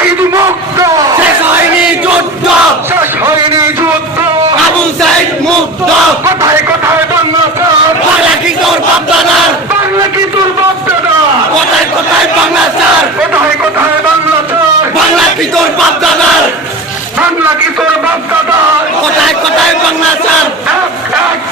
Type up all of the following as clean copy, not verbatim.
শহীদ মুক্ত, শেষ হয়নি যুদ্ধ, শেষ হয়নি যুদ্ধ, আবু সাইদ মুক্ত। কোথায় কোথায় বাংলা চার, বাংলা কি তোর বাপদাদার? বাংলা কি তোর বাপদাদার, কোথায় কোথায় বাংলা চার? কোথায় কোথায় বাংলা চার, বাংলা কি তোর বাপদাদার? বাংলা কি তোর বাপদাদার, কোথায় কোথায় বাংলা চার?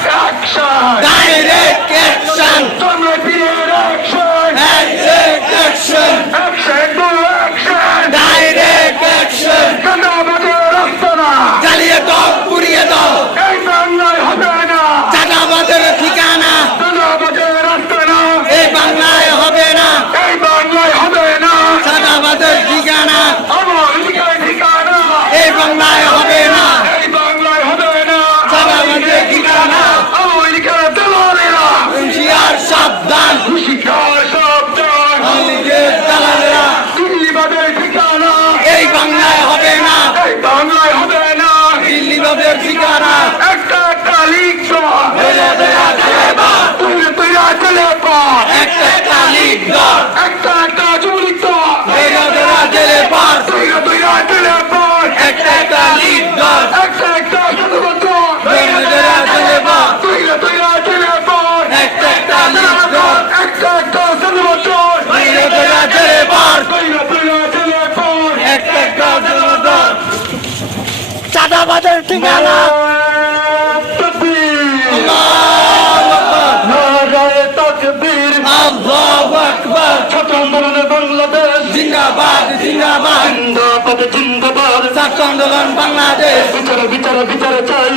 অ্যাকশন, ডাইরেক্ট অ্যাকশন, তোমরা পীরের action, direct action, action to action, direct action. চাঁদাবাজের রাস্তা না, জ্বালিয়ে দাও, পুড়িয়ে দাও, এই বাংলায় হবে না, চাঁদাবাজের ঠিকানা চাঁদাবাজের রাস্তা না, এই বাংলায় হবে না, এই বাংলায় হবে না, চাঁদাবাজের ঠিকানা আমার লিখে ঠিকানা, এই বাংলায় হবে না, এই বাংলায় হবে না, চাঁদাবাজের ঠিকানা। আমার লিখে দালালেরা, হুঁশিয়ার সাবধান, হুঁশিয়ার সাবধান, আওয়ামীলীগের দালালেরা দিল্লিবাদের ঠিকানা, এই বাংলায় হবে না, এই বাংলায় হবে না, দিল্লিবাদের ঠিকানা। একটা একটা লিখবা, বেড়ে বেড়া ছেড়ে বাদ, তুইরা তুইরা চলে পা, একটা একটা লিগ দর, একটা একটা যুবলিক তো, বেড়ে বেড়া জেলে পার, তুইরা তুইরা চলে পা, একটা একটা লিগ দর, একটা একটা শতবদ্ধ, বেড়ে বেড়া জেলে পার, তুইরা তুইরা চলে পা, একটা একটা লিগ দর, একটা একটা শতবদ্ধ, বেড়ে বেড়া জেলে পার, তুইরা তুইরা চলে পা, একটা একটা জেলে দর। চাঁদাবাজের ঠিকানা আল্লাহু আকবার, নারায়ে তাকবীর, আল্লাহু আকবার। ছাত্র আন্দোলনে বাংলাদেশ, জিন্দাবাদ জিন্দাবাদ, জিন্দাবাদ জিন্দাবাদ, ছাত্র আন্দোলন বাংলাদেশ। বিচারে বিচারে বিচারে চাই,